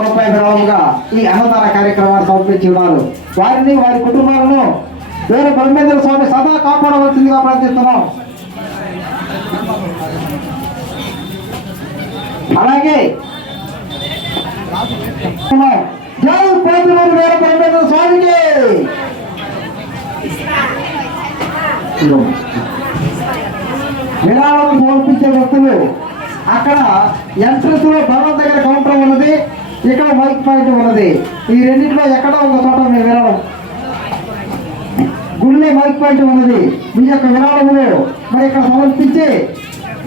రూపాయలుగా ఈ అన్నదాన కార్యక్రమాన్ని సమర్పించి ఉన్నారు. వారిని వారి కుటుంబాలను వేరే బ్రహ్మేంద్ర స్వామి సదా కాపాడవలసిందిగా ప్రార్థిస్తున్నాం. అలాగే జై పోతులూరు వేరే బ్రహ్మేంద్ర స్వామికి. విరాళం సమర్పించే వ్యక్తులు అక్కడ ఎంట్రన్స్ లో భవనం దగ్గర కౌంటర్ ఉన్నది, ఇక్కడ మైక్ పాయింట్ ఉన్నది. ఈ రెండింటిలో ఎక్కడో ఒక చోట మీ విరాళం గుళ్ళే మైక్ పాయింట్ ఉన్నది. మీ యొక్క విరాళములు మరి ఇక్కడ సమర్పించి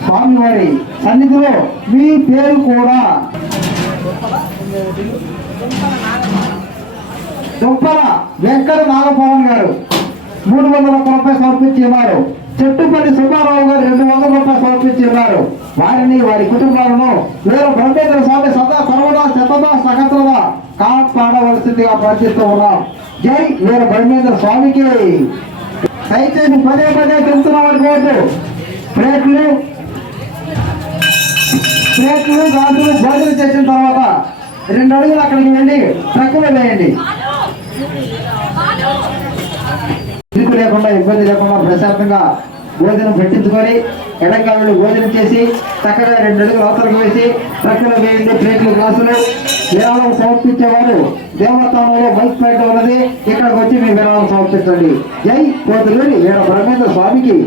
స్వామివారి సన్నిధిలో మీ పేరు కూడా దుప్పల వెంకట నాగపవన్ గారు 300 రూపాయలు సమర్పించి ఉన్నారు. చెట్టుపల్లి సుబ్బారావు గారు 200 రూపాయలు సమర్పించి ఉన్నారు. వారిని వారి కుటుంబాలను వీరు బ్రహ్మేంద్ర స్వామి సదా సర్వదా శతదా సహస్రదా కాపాడవలసిందిగా ప్రార్థిస్తూ ఉన్నాం. జై వీరు బ్రహ్మేంద్ర స్వామికి. దయచేసి పదే పదే చెప్తున్నవారి కోర్టు ప్లేట్లు గాజులు భోజనం చేసిన తర్వాత 2 అడుగులు అక్కడికి వెళ్ళి ట్రక్కులో వేయండి. ఇరుకు లేకుండా ఇబ్బంది లేకుండా ప్రశాంతంగా భోజనం పెట్టించుకొని ఎడంగాళ్ళు భోజనం చేసి చక్కగా 2 అడుగులు అవతలకు వేసి ట్రక్కులో వేయండి. ప్లేట్లు గ్లాసులు విరాళం సమర్పించేవారు దేవస్థానంలో మైక్ పాయింట్ ఉన్నది, ఇక్కడికి వచ్చి మీ విరాళం సమర్పించండి. జై పోతులూరి వీర బ్రహ్మేంద్ర స్వామికి.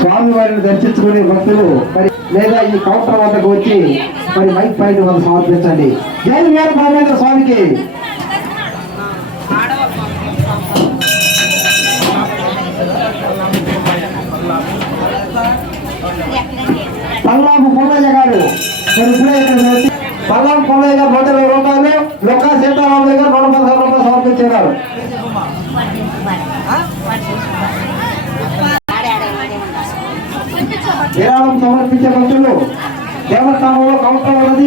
స్వామి వారిని దర్శించుకునే భక్తులు మరి లేదా ఈ కౌంటర్ వద్దకు వచ్చి మరి మైక్ పాయింట్ వద్ద సమర్పించండి. జై వీర బ్రహ్మేంద్ర స్వామికి. పల్లాపు పుల్లయ్య గారు పల్లాపు పుల్లయ్య గారు 120 రూపాయలు, లొక్కా సీతారామయ్య గారు 116 రూపాయలు సమర్పించారు. విరాళం సమర్పించే భక్తులు దేవస్థానంలో కౌంటర్ ఉన్నది,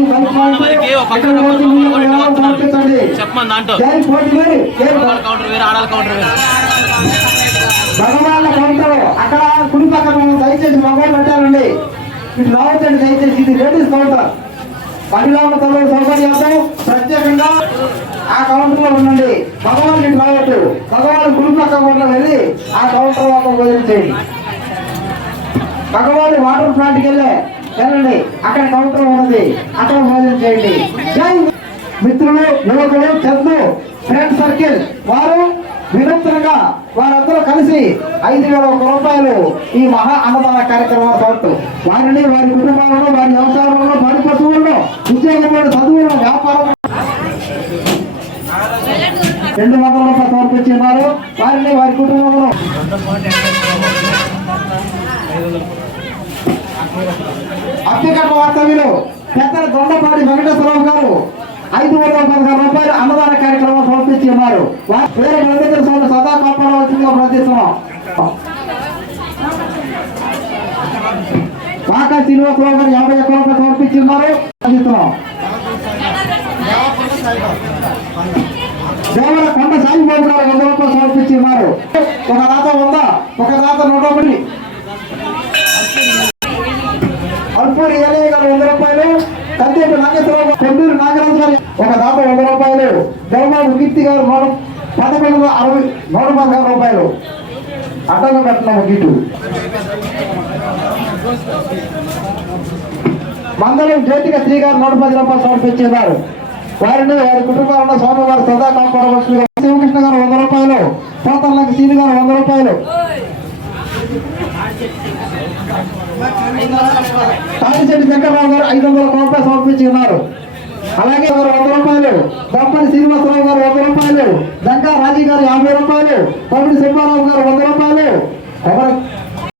సమర్పించండి. జై పోతులూరి భగవాన్ల కౌంటర్ అక్కడ కుడి పక్కన దయచేసి మొబైల్ పెట్టారండి. ఇటు రావచ్చండి దయచేసి. ఇది లేడీస్ కౌంటర్. మహిళల తల్లి సౌకర్యార్థం ప్రత్యేకంగా ఆ కౌంటర్ లో ఉండండి. భగవాన్ ఇటు రావచ్చు. భగవాన్ కుడి పక్క కౌంటర్ వెళ్ళి ఆ కౌంటర్ వద్ద భోజనం చేయండి. భగవాన్ వాటర్ ప్లాంట్కి వెళ్ళండి, అక్కడ కౌంటర్ ఉన్నది, అక్కడ భోజనం చేయండి. జై మిత్రులు, యువకులు, చందు ఫ్రెండ్ సర్కిల్ వారు వినూత్నంగా వారందరూ కలిసి 5,001 రూపాయలు ఈ మహా అన్నదాన కార్యక్రమం సమర్పు వారిని వారి కుటుంబాలను వారి వ్యవసాయంలో వారి పశువులను ఉద్యోగంలో చదువులను వ్యాపారం 200 రూపాయలు సమర్పించి ఉన్నారు. వారిని వారి కుటుంబంలో అప్పికట్ల వాస్తవ్యులు పెద్దల దొండపాటి వెంకటేశ్వరరావు గారు 516 రూపాయలు అన్నదాన కార్యక్రమం సమర్పించి ఉన్నారు. వేరే బ్రహ్మేంద్ర స్వామి సదా కాపాడవలసిందిగా ప్రార్థిస్తున్నాం. వాకా శ్రీనివాసరావు గారు 51 రూపాయలు సమర్పించి ఉన్నారు. దేవర కొండ సాయిబాబు గారు 100 రూపాయలు సమర్పించి ఉన్నారు. ఒక దాత 100, ఒక దాత 101. అల్పూరి ఏలయ్య గారు 100 రూపాయలు. కందేపు నాగేశ్వరరావు, కొండూరు నాగరాజు గారు ఒక దాత 100 రూపాయలు. దేవబాబు కీర్తి గారు 116 రూపాయలు. అడ్డంగా కట్టినాము గీటు. మంగళం జ్యోతిక శ్రీ గారు 110 రూపాయలు సమర్పించేవారు. వారిని వారి కుటుంబాలను స్వామివారు సదా కాపాడవలసిందిగా. శివకృష్ణ గారు 100 రూపాయలు. పోతల్లకి సీని గారు 100 రూపాయలు. తాడిశెట్టి శంకర్రావు గారు 500 రూపాయలు సమర్పించి ఉన్నారు. అలాగే 100 రూపాయలు. దప్పని శ్రీనివాసరావు గారు 100 రూపాయలు. దంకా రాజీ గారు 50 రూపాయలు. పమిడి సుబ్బారావు గారు 100 రూపాయలు.